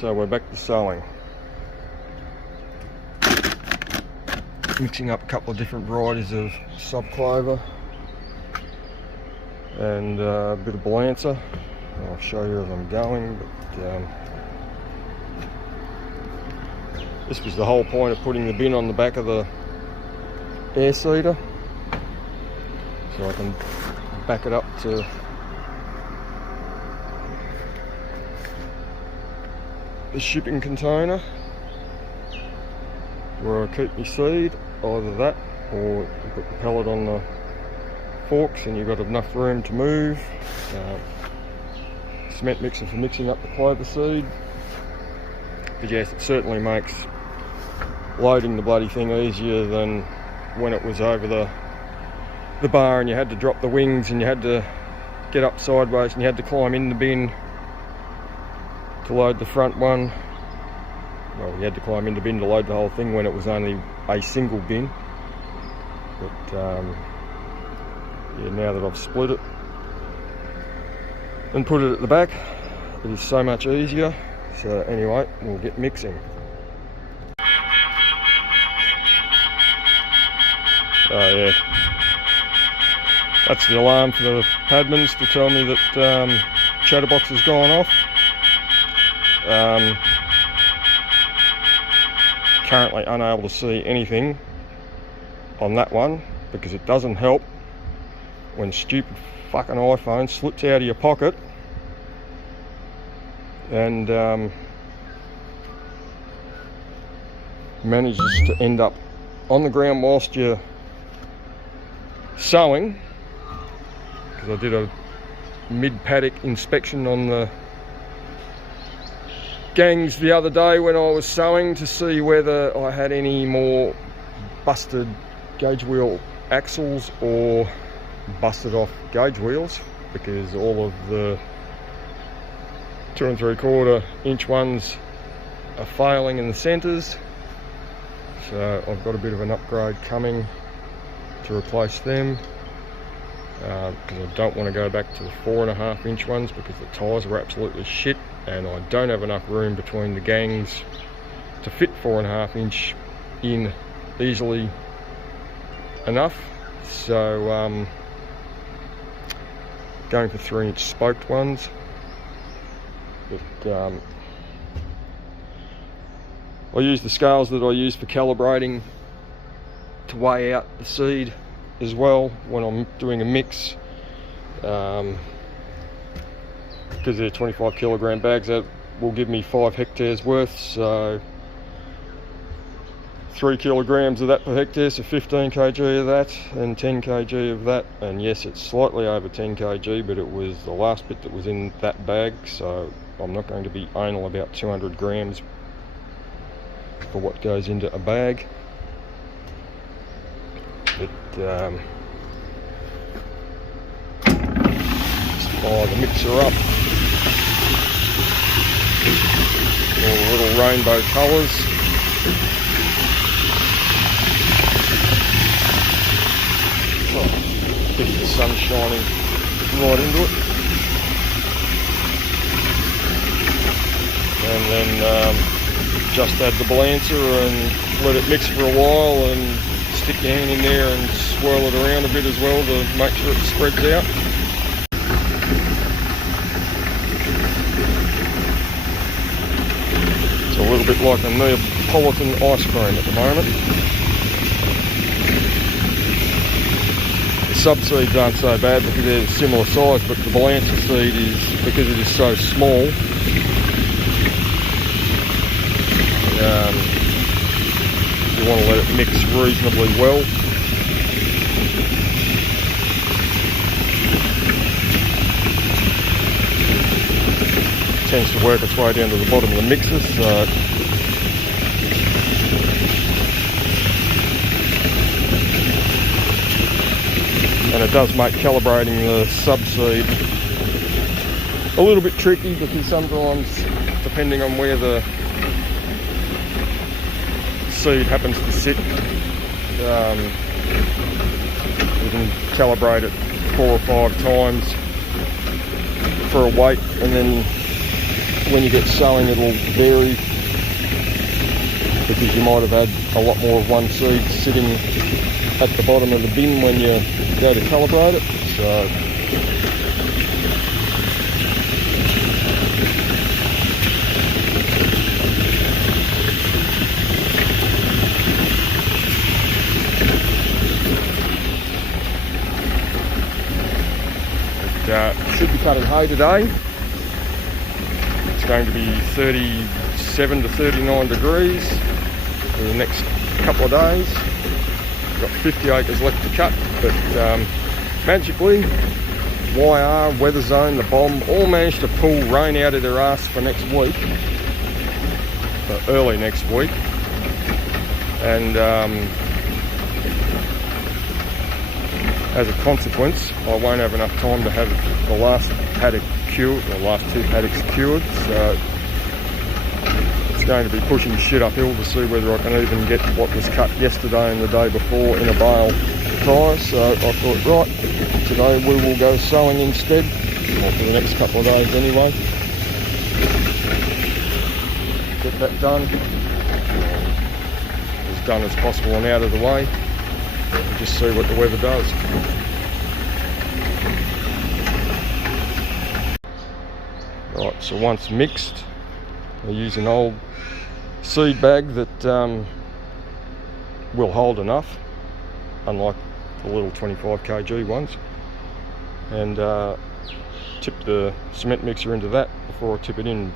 So we're back to sowing. Mixing up a couple of different varieties of subclover and a bit of balancer. I'll show you as I'm going, but this was the whole point of putting the bin on the back of the air seeder, so I can back it up to the shipping container where I keep my seed, either that or you put the pellet on the forks and you've got enough room to move. Cement mixer for mixing up the clover seed. But yes, it certainly makes loading the bloody thing easier than when it was over the bar and you had to drop the wings and you had to get up sideways and you had to climb in the bin to load the front one. Well, you had to climb in the bin to load the whole thing when it was only a single bin. But yeah, now that I've split it and put it at the back, it is so much easier. So anyway, we'll get mixing. Oh yeah, that's the alarm for the Padmans to tell me that chatterbox has gone off. Currently unable to see anything on that one because it doesn't help when stupid fucking iPhone slips out of your pocket and manages to end up on the ground whilst you're sowing, because I did a mid-paddock inspection on the gangs the other day when I was sowing to see whether I had any more busted gauge wheel axles or busted off gauge wheels, because all of the 2 3/4 inch ones are failing in the centres. So I've got a bit of an upgrade coming to replace them, because I don't want to go back to the 4.5 inch ones because the tyres were absolutely shit and I don't have enough room between the gangs to fit 4.5 inch in easily enough. So going for 3 inch spoked ones. But I use the scales that I use for calibrating to weigh out the seed as well when I'm doing a mix, because they're 25 kilogram bags. That will give me 5 hectares worth, so 3 kilograms of that per hectare, so 15 kg of that and 10 kg of that. And yes, it's slightly over 10 kg, but it was the last bit that was in that bag, so I'm not going to be anal about 200 grams for what goes into a bag. But just fire the mixer up. All the little rainbow colours. Oh, bit of the sun shining right into it. And then just add the balancer and let it mix for a while, and stick your hand in there and swirl it around a bit as well to make sure it spreads out. It's a little bit like a Neapolitan ice cream at the moment. The sub seeds aren't so bad because they're similar size, but the balancer seed is, because it is so small, you want to let it mix reasonably well. It tends to work its way down to the bottom of the mixer, so and it does make calibrating the subseed a little bit tricky, because sometimes, depending on where the seed happens to sit, you can calibrate it 4 or 5 times for a weight, and then when when you get sowing it'll vary, because you might have had a lot more of one seed sitting at the bottom of the bin when you go to calibrate it. So should be cutting hay today. It's going to be 37 to 39 degrees for the next couple of days. We've got 50 acres left to cut, but magically YR, Weather Zone, the Bomb all managed to pull rain out of their arse for next week, early next week, and as a consequence, I won't have enough time to have the last paddock cured, or last two paddocks cured, so it's going to be pushing shit uphill to see whether I can even get what was cut yesterday and the day before in a bale tie. So I thought, right, today we will go sowing instead, or for the next couple of days anyway. Get that done, as done as possible and out of the way, and just see what the weather does. Right, so once mixed, I use an old seed bag that will hold enough, unlike the little 25 kg ones, and tip the cement mixer into that before I tip it in,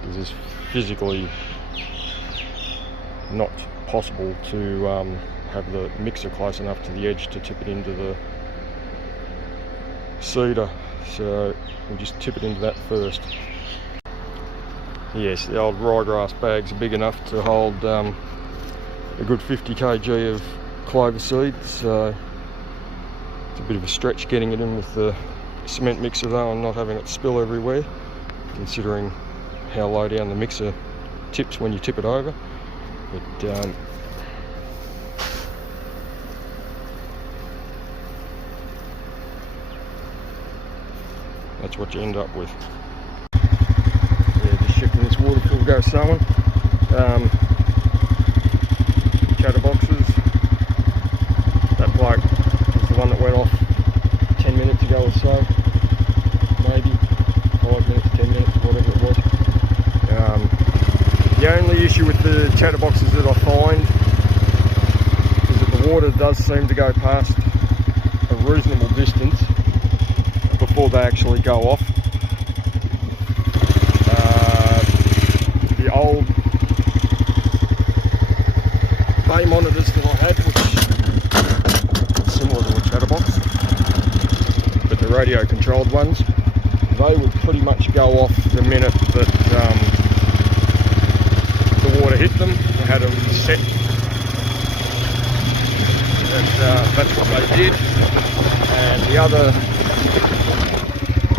because it's physically not possible to have the mixer close enough to the edge to tip it into the seeder, so we'll just tip it into that first. Yes, the old ryegrass bags are big enough to hold a good 50 kg of clover seed, so it's a bit of a stretch getting it in with the cement mixer though, and not having it spill everywhere, considering how low down the mixer tips when you tip it over. But that's what you end up with. Yeah, just checking this water before we go sowing. Chatterboxes. That bloke was the one that went off 10 minutes ago or so. Maybe 5 minutes, 10 minutes, whatever it was. The only issue with the chatterboxes that I find is that the water does seem to go past a reasonable distance before they actually go off. The old bay monitors that I had, which are similar to a chatterbox, but the radio controlled ones, they would pretty much go off the minute that the water hit them. I had them set, and that's what they did. And the other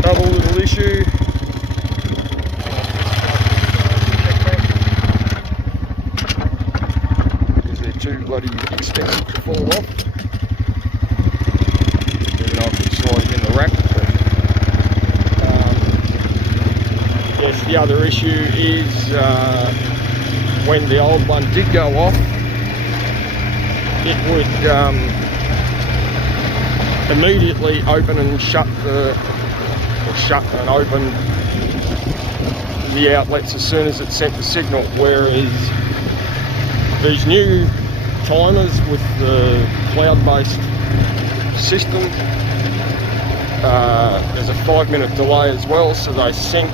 little issue is they're too bloody expensive to fall off. Even though I could slide it in the rack. But, yes, the other issue is when the old one did go off, it would immediately open and shut and open the outlets as soon as it sent the signal, whereas these new timers with the cloud-based system, there's a 5-minute delay as well, so they sync,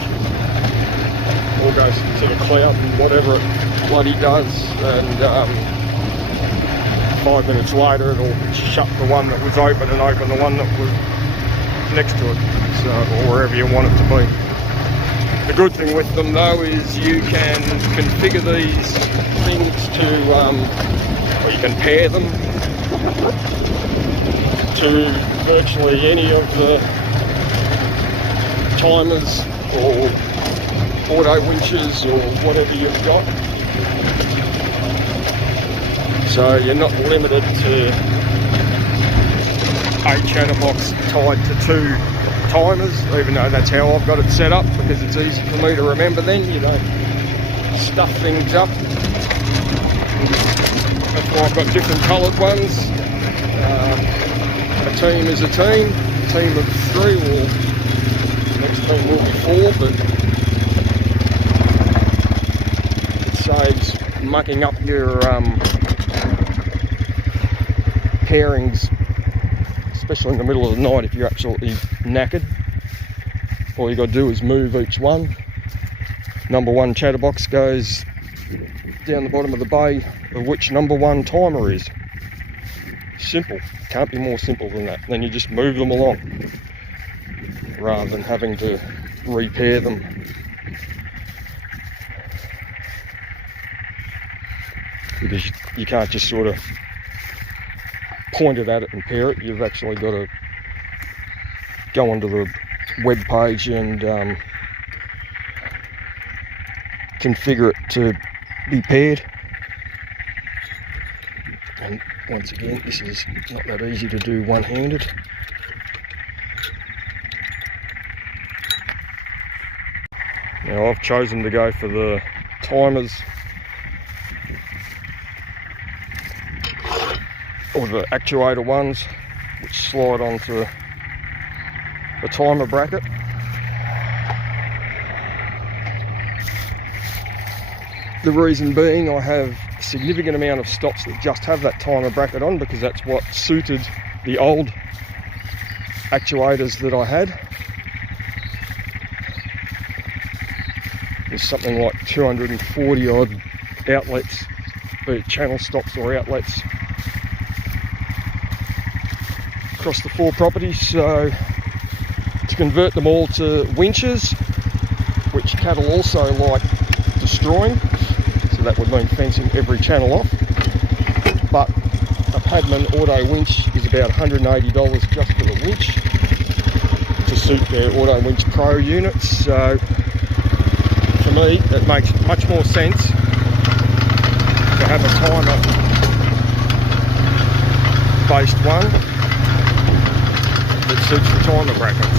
all goes to the cloud and whatever it bloody does, and 5 minutes later it'll shut the one that was open and open the one that was next to it, so, or wherever you want it to be. The good thing with them though is you can configure these things to, or you can pair them to virtually any of the timers or auto winches or whatever you've got. So you're not limited to a chatterbox tied to two timers, even though that's how I've got it set up, because it's easy for me to remember then. You don't stuff things up. That's why I've got different coloured ones. A team is a team of 3, or next team will be 4, but it saves mucking up your pairings, especially in the middle of the night if you're absolutely knackered. All you got to do is move each one. Number 1 chatterbox goes down the bottom of the bay of which number 1 timer is. Simple. Can't be more simple than that. Then you just move them along rather than having to repair them. Because you can't just sort of point it at it and pair it. You've actually got to go onto the web page and configure it to be paired. And once again, this is not that easy to do one-handed. Now I've chosen to go for the timers, or the actuator ones, which slide onto the timer bracket. The reason being, I have a significant amount of stops that just have that timer bracket on, because that's what suited the old actuators that I had. There's something like 240 odd outlets, be it channel stops or outlets, across the 4 properties. So to convert them all to winches, which cattle also like destroying, so that would mean fencing every channel off. But a Padman Auto winch is about $180 just for the winch to suit their Auto Winch Pro units. So for me, it makes much more sense to have a timer based one that suits the timer bracket.